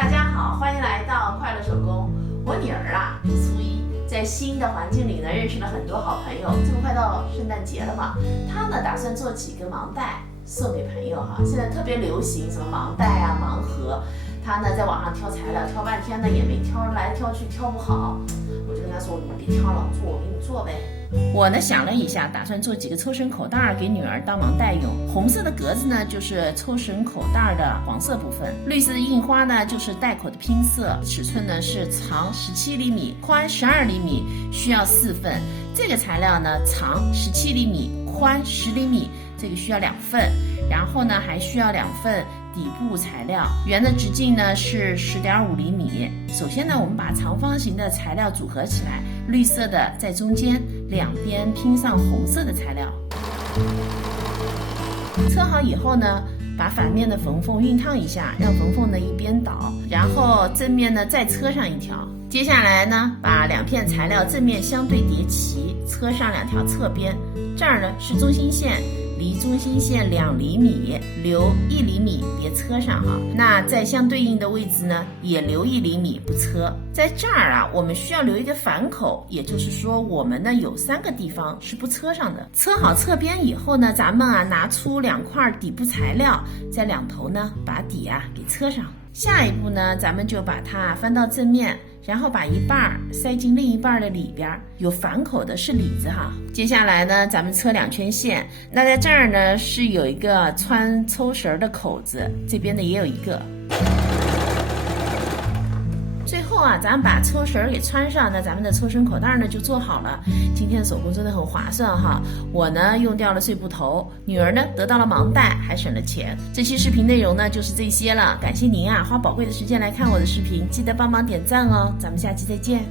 大家好，欢迎来到快乐手工。我女儿啊，这初一在新的环境里呢，认识了很多好朋友。这不快到圣诞节了嘛，她呢打算做几个盲袋送给朋友哈。现在特别流行什么盲袋啊、盲盒，她呢在网上挑材料，挑半天呢也没挑来挑去，挑不好。我就跟她说，你别挑了，我给你做呗。我呢想了一下，打算做几个抽绳口袋给女儿当盲袋用。红色的格子呢就是抽绳口袋的黄色部分，绿色的印花呢就是袋口的拼色。尺寸呢是长17厘米，宽12厘米，需要4份。这个材料呢长17厘米，宽10厘米，这个需要2份。然后呢还需要2份底部材料，圆的直径呢是10.5厘米。首先呢我们把长方形的材料组合起来，绿色的在中间，两边拼上红色的材料。车好以后呢，把反面的缝缝熨烫一下，让缝缝呢一边倒，然后正面呢再车上一条。接下来呢，把2片材料正面相对叠齐，车上2条侧边。这儿呢是中心线，离中心线2厘米，留1厘米，别车上哈。那在相对应的位置呢，也留1厘米，不车。在这儿啊，我们需要留一个反口，也就是说，我们呢有3个地方是不车上的。车好侧边以后呢，咱们啊拿出2块底部材料，在两头呢把底啊给车上。下一步呢，咱们就把它翻到正面，然后把一半塞进另一半的里边，有反口的是里子哈。接下来呢，咱们车2圈线，那在这儿呢是有一个穿抽绳的口子，这边呢也有一个。最后啊，咱们把抽绳给穿上，那咱们的抽绳口袋呢就做好了。今天的手工真的很划算哈，我呢用掉了碎布头，女儿呢得到了盲袋，还省了钱。这期视频内容呢就是这些了，感谢您啊花宝贵的时间来看我的视频，记得帮忙点赞哦，咱们下期再见。